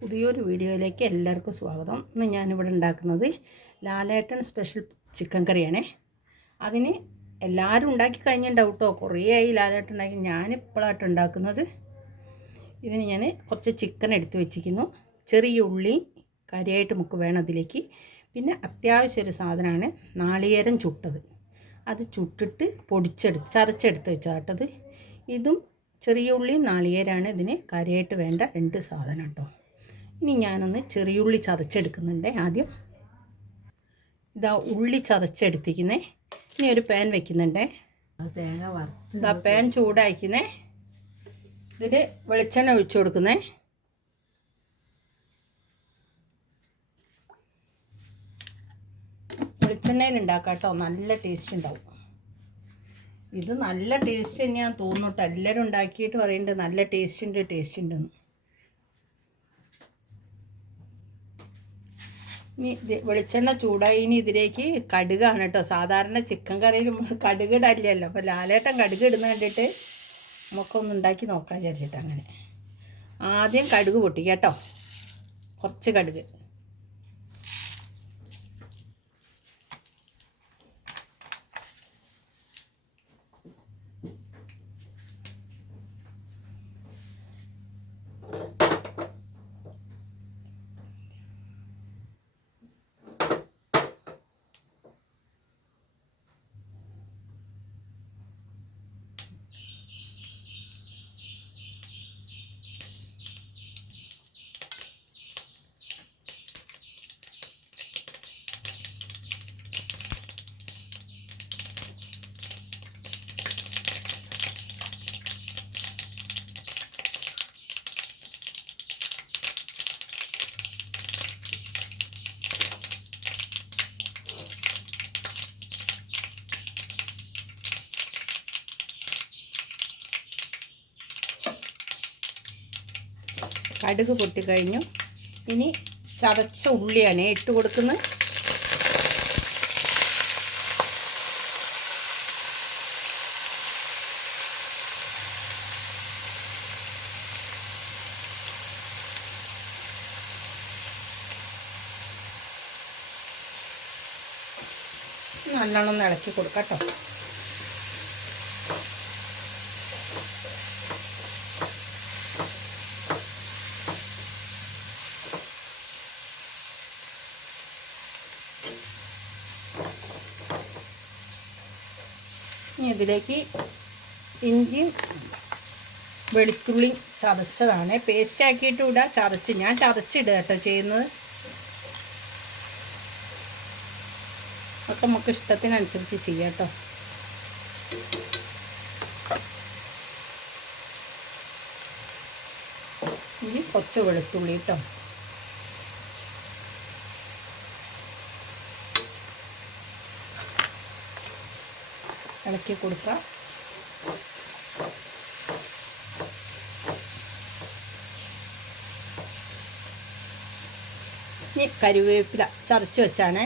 പുതിയൊരു വീഡിയോയിലേക്ക് എല്ലാവർക്കും സ്വാഗതം. ഇന്ന് ഞാനിവിടെ ഉണ്ടാക്കുന്നത് ലാലേട്ടൻ സ്പെഷ്യൽ ചിക്കൻ കറിയാണേ. അതിന് എല്ലാവരും ഉണ്ടാക്കി കഴിഞ്ഞ ഡൗട്ടോ കുറേ ആയി ലാലേട്ടൻ ഉണ്ടാക്കി. ഞാനിപ്പോഴായിട്ട് ഉണ്ടാക്കുന്നത്. ഇതിന് ഞാൻ കുറച്ച് ചിക്കൻ എടുത്ത് വെച്ചിരിക്കുന്നു. ചെറിയ ഉള്ളി കരിയായിട്ട് നമുക്ക് വേണം അതിലേക്ക്. പിന്നെ അത്യാവശ്യം ഒരു സാധനമാണ് നാളികേരം ചുട്ടത്. അത് ചുട്ടിട്ട് പൊടിച്ചെടുത്ത് ചതച്ചെടുത്ത് വെച്ചാട്ടത് ഇതും ചെറിയ ഉള്ളിയും നാളികേരമാണ്. ഇതിന് കറിയായിട്ട് വേണ്ട രണ്ട് സാധനം കേട്ടോ. ഇനി ഞാനൊന്ന് ചെറിയുള്ളി ചതച്ചെടുക്കുന്നുണ്ട് ആദ്യം. ഇതാ ഉള്ളി ചതച്ചെടുത്തിരിക്കുന്നേ. ഇനി ഒരു പാൻ വെക്കുന്നുണ്ടേ. തേങ്ങ വറുത്ത് ഇതാ പാൻ ചൂടാക്കുന്നേ ഇതിൽ വെളിച്ചെണ്ണ ഒഴിച്ചു കൊടുക്കുന്നേ. വെളിച്ചെണ്ണയിൽ ഉണ്ടാക്കാം കേട്ടോ. നല്ല ടേസ്റ്റ് ഉണ്ടാവും. ഇത് നല്ല ടേസ്റ്റ് തന്നെയാണ് തോന്നുന്നു എല്ലാവരും ഉണ്ടാക്കിയിട്ട് പറയുന്നുണ്ട് നല്ല ടേസ്റ്റ് ഉണ്ട് ടേസ്റ്റ് ഉണ്ടെന്ന്. ഇനി വെളിച്ചെണ്ണ ചൂടായി ഇനി ഇതിലേക്ക് കടുകാണ് കേട്ടോ. സാധാരണ ചിക്കൻ കറിയിൽ കടുക് ഇടല്ലല്ലോ അപ്പോൾ ലാലേട്ടൻ കടുക് ഇടുന്ന കണ്ടിട്ട് നമുക്കൊന്ന് ഉണ്ടാക്കി നോക്കാൻ വിചാരിച്ചിട്ട് അങ്ങനെ. ആദ്യം കടുക് പൊട്ടിക്കാം കേട്ടോ. കുറച്ച് കടുക്. കടുക് പൊട്ടിക്കഴിഞ്ഞു ഇനി ചതച്ച ഉള്ളിയാണ് ഇട്ട് കൊടുക്കുന്നത്. നല്ലോണം ഇളക്കി കൊടുക്കാം കേട്ടോ. ഇനി ഇതിലേക്ക് ഇഞ്ചിയും വെളുത്തുള്ളി ചതച്ചതാണ്. പേസ്റ്റ് ആക്കിയിട്ട് ഇടാം. ചതച്ച് ഞാൻ ചതച്ചിടുക കേട്ടോ ചെയ്യുന്നത്. ഒക്കെ നമുക്ക് ഇഷ്ടത്തിനനുസരിച്ച് ചെയ്യാം കേട്ടോ. ഇനി കുറച്ച് വെളുത്തുള്ളി കേട്ടോ. ഇളക്കി കൊടുക്കാം. ഇനി കരുവേപ്പില ചതച്ച് വെച്ചാണ്.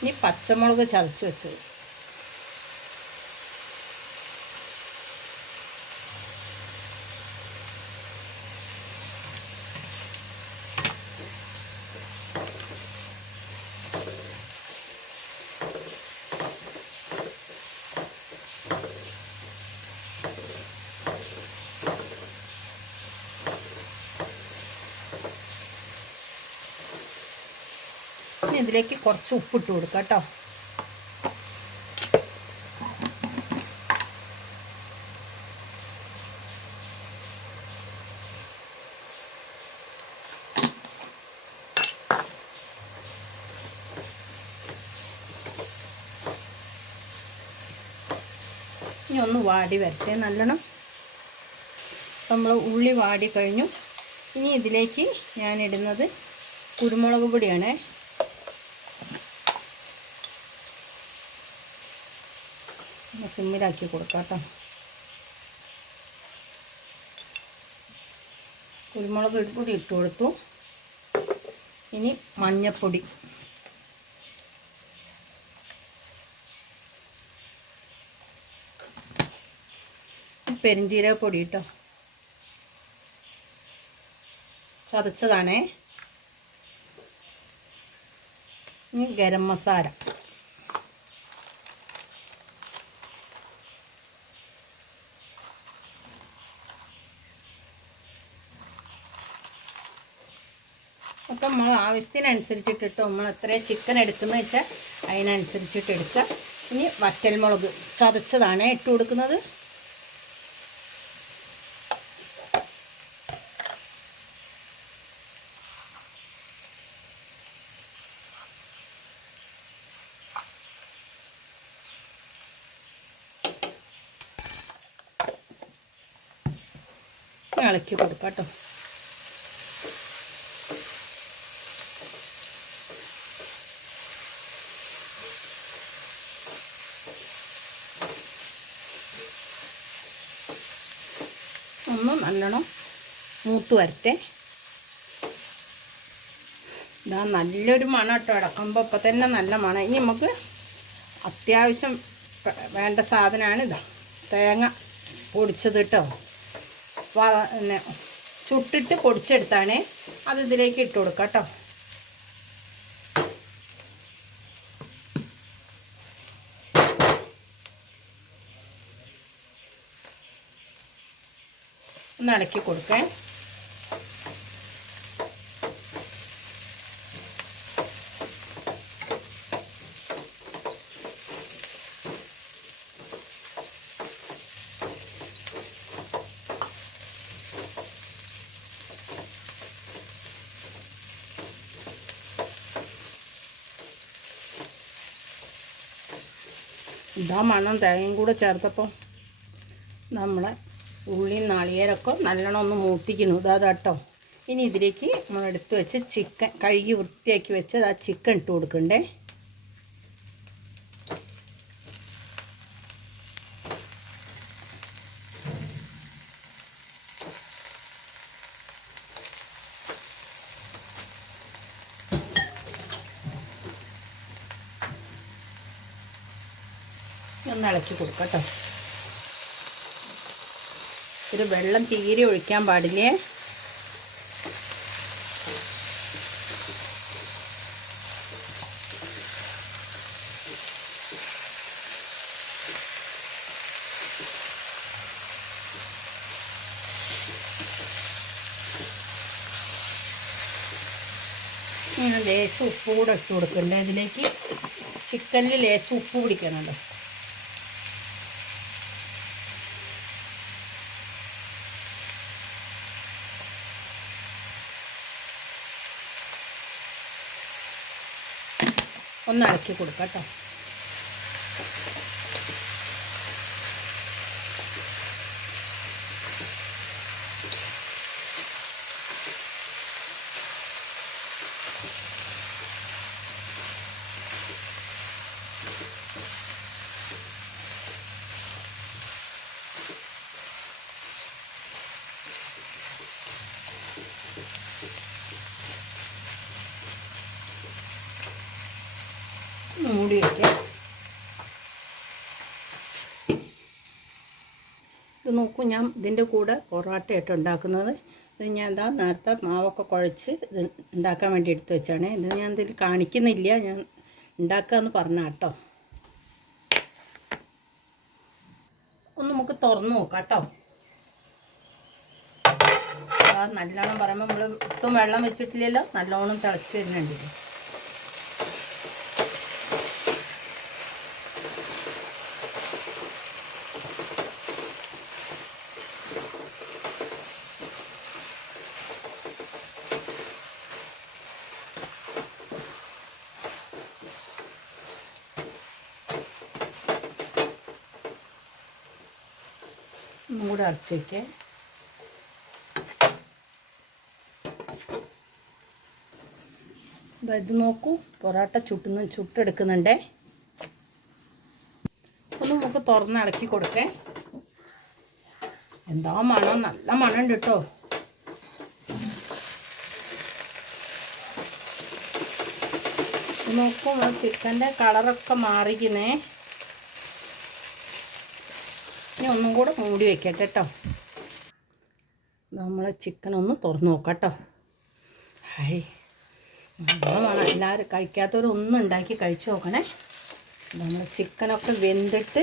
ഇനി പച്ചമുളക് ചതച്ച് വെച്ചത്. ഇനി ഇതിലേക്ക് കുറച്ച് ഉപ്പിട്ട് കൊടുക്കാം കേട്ടോ. ഇനി ഒന്ന് വാടി വരട്ടെ നല്ലോണം. നമ്മൾ ഉള്ളി വാടി കഴിഞ്ഞു. ഇനി ഇതിലേക്ക് ഞാനിടുന്നത് കുരുമുളക് പൊടിയാണേ. സിമ്മിലാക്കി കൊടുക്കാം കേട്ടോ. കുരുമുളക് പൊടി ഇട്ട് കൊടുത്തു. ഇനി മഞ്ഞപ്പൊടി. പെരിഞ്ചീരക പൊടി കേട്ടോ ചതച്ചതാണേ. ഇനി ഗരം മസാല. ഒക്കെ നമ്മൾ ആവശ്യത്തിനനുസരിച്ചിട്ട് നമ്മൾ എത്ര ചിക്കൻ എടുക്കുന്നത് വെച്ചാൽ അതിനനുസരിച്ചിട്ട് എടുക്കുക. ഇനി വറ്റൽമുളക് ചതച്ചതാണ് ഇട്ട് കൊടുക്കുന്നത്. ഇളക്കി കൊടുക്കാം കേട്ടോ. ഒന്ന് നല്ലോണം മൂത്ത് വരട്ടെ. ഇതാ നല്ലൊരു മണം കേട്ടോ. ഇടക്കുമ്പോൾ ഇപ്പം തന്നെ നല്ല മണം. ഇനി നമുക്ക് അത്യാവശ്യം വേണ്ട സാധനമാണ് ഇതാ. തേങ്ങ പൊടിച്ചത് കേട്ടോ. പിന്നെ ചുട്ടിട്ട് പൊടിച്ചെടുത്താണ്. അത് ഇതിലേക്ക് ഇട്ട് കൊടുക്കാം കേട്ടോ. ഒന്ന് ഇളക്കി കൊടുക്കേ. ഇതാ മണം തേങ്ങയും കൂടെ ചേർത്തപ്പോൾ നമ്മളെ ഉള്ളിയും നാളികേരമൊക്കെ നല്ലോണം ഒന്ന് മൂത്തിക്കുന്നു ഇതാ കേട്ടോ ഇനി ഇതിലേക്ക് നമ്മൾ എടുത്ത് വെച്ച് ചിക്കൻ കഴുകി വൃത്തിയാക്കി വെച്ച് ആ ചിക്കൻ ഇട്ട് കൊടുക്കണ്ടേ. ഒന്ന് ഇളക്കി കൊടുക്കാം കേട്ടോ ഇത് വെള്ളം തീരെ ഒഴിക്കാൻ പാടില്ലേ? ലേശം ഉപ്പ് കൂടെ ഇട്ട് കൊടുക്കണ്ടേ? ഇതിലേക്ക് ചിക്കനിൽ ലേശം ഉപ്പ് പിടിക്കണമല്ലോ. ഒന്ന് ഇളക്കി കൊടുക്കാം കേട്ടോ. മൂടി വയ്ക്കാം ഇത് നോക്കൂ ഞാൻ ഇതിന്റെ കൂടെ പൊറോട്ടയായിട്ട് ഉണ്ടാക്കുന്നത്. ഇത് ഞാൻ എന്താ നേരത്തെ മാവൊക്കെ കുഴച്ച് ഇത് ഉണ്ടാക്കാൻ വേണ്ടി എടുത്ത് വെച്ചാണ്. ഇത് ഞാൻ ഇതിൽ കാണിക്കുന്നില്ല. ഞാൻ ഉണ്ടാക്കാമെന്ന് പറഞ്ഞ കേട്ടോ. ഒന്ന് നമുക്ക് തുറന്ന് നോക്കാം കേട്ടോ. നല്ലോണം പറയുമ്പോൾ നമ്മൾ ഇപ്പം വെള്ളം വെച്ചിട്ടില്ലല്ലോ. നല്ലോണം തിളച്ച് വരുന്നുണ്ട് ഒന്നും കൂടെ അടച്ച് വയ്ക്കേ ദാ ഇത് നോക്കൂ പൊറോട്ട ചുട്ടുന്ന ചുട്ടെടുക്കുന്നുണ്ടേ. ഒന്ന് നമുക്ക് തുറന്ന് ഇളക്കി കൊടുക്കേ. എന്താ മണം നല്ല മണം ഉണ്ട് കേട്ടോ നോക്കൂ ചിക്കന്റെ കളറൊക്കെ മാറിക്കുന്നേ. ഇനി ഒന്നും കൂടെ മൂടി വെക്കട്ടെ കേട്ടോ നമ്മൾ ചിക്കൻ ഒന്ന് തുറന്നു നോക്കാം കേട്ടോ ഹൈ നമ്മളാണ് എല്ലാവരും കഴിക്കാത്തവരൊന്നും ഉണ്ടാക്കി കഴിച്ചു നോക്കണേ. നമ്മൾ ചിക്കനൊക്കെ വെന്തിട്ട്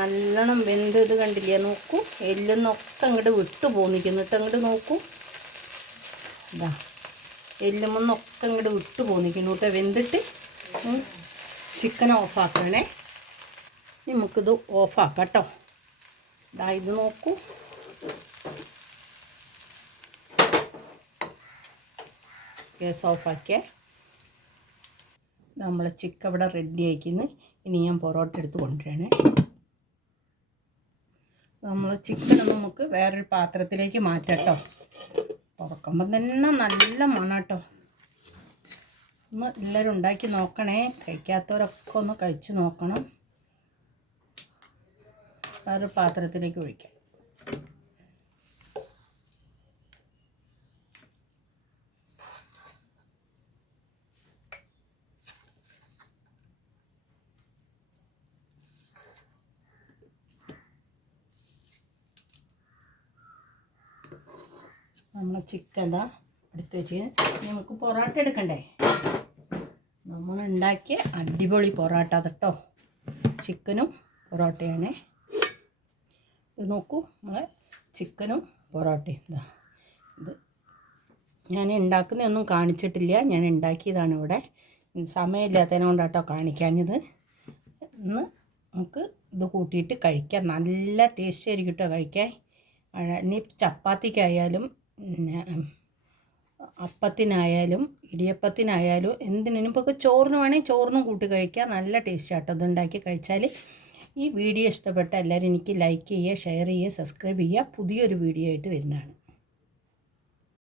നല്ലോണം വെന്ത് ഇത് കണ്ടില്ലേ? നോക്കൂ. എല്ലുന്നൊക്കെ അങ്ങോട്ട് വിട്ടു പോന്നിക്കുന്നിട്ട് അങ്ങോട്ട് നോക്കൂ. ഇതാ എല്ലുമെന്നൊക്കെ അങ്ങോട്ട് വിട്ടു പോന്നിക്കുന്നു കേട്ടോ വെന്തിട്ട് ചിക്കൻ ഓഫാക്കണേ നമുക്കിത് ഓഫാക്കാം കേട്ടോ ഇതാ ഇത് നോക്കൂ. ഗ്യാസ് ഓഫാക്കിയേ നമ്മൾ ചിക്കൻ ഇവിടെ റെഡി ആയിക്കുന്നു. ഇനി ഞാൻ പൊറോട്ട എടുത്ത് കൊണ്ടുവരണേ. നമ്മൾ ചിക്കൻ നമുക്ക് വേറൊരു പാത്രത്തിലേക്ക് മാറ്റാം കേട്ടോ തുറക്കുമ്പം തന്നെ നല്ല മണം കേട്ടോ ഒന്ന് എല്ലാവരും ഉണ്ടാക്കി നോക്കണേ. കഴിക്കാത്തവരൊക്കെ ഒന്ന് കഴിച്ച് നോക്കണം. വേറൊരു പാത്രത്തിലേക്ക് ഒഴിക്കാം. നമ്മൾ ചിക്കൻ ദാ എടുത്ത് വെച്ച്. നമുക്ക് പൊറോട്ട എടുക്കണ്ടേ? നമ്മൾ ഉണ്ടാക്കിയ അടിപൊളി പൊറോട്ട കേട്ടോ ചിക്കനും പൊറോട്ടയാണേ. നോക്കൂ. നമ്മളെ ചിക്കനും പൊറോട്ടയും. ഇതാ ഇത് ഞാൻ ഉണ്ടാക്കുന്നതൊന്നും കാണിച്ചിട്ടില്ല. ഞാൻ ഉണ്ടാക്കിയതാണ് ഇവിടെ. സമയമില്ലാത്തതിനെ കൊണ്ടാട്ടോ കാണിക്കാഞ്ഞത്. ഇന്ന് നമുക്ക് ഇത് കൂട്ടിയിട്ട് കഴിക്കാം. നല്ല ടേസ്റ്റ് ആയിരിക്കും കേട്ടോ കഴിക്കാൻ. ഇനി ചപ്പാത്തിക്കായാലും പിന്നെ അപ്പത്തിനായാലും ഇടിയപ്പത്തിനായാലും എന്തിനും. ഇപ്പോൾ ചോറിന് വേണമെങ്കിൽ ചോറിനും കൂട്ടി കഴിക്കാം. നല്ല ടേസ്റ്റ് ആട്ടോ ഇതുണ്ടാക്കി കഴിച്ചാൽ ഈ വീഡിയോ ഇഷ്ടപ്പെട്ട എല്ലാവരും എനിക്ക് ലൈക്ക് ചെയ്യുക ഷെയർ ചെയ്യുക സബ്സ്ക്രൈബ് ചെയ്യുക. പുതിയൊരു വീഡിയോ ആയിട്ട് വരുന്നതാണ്.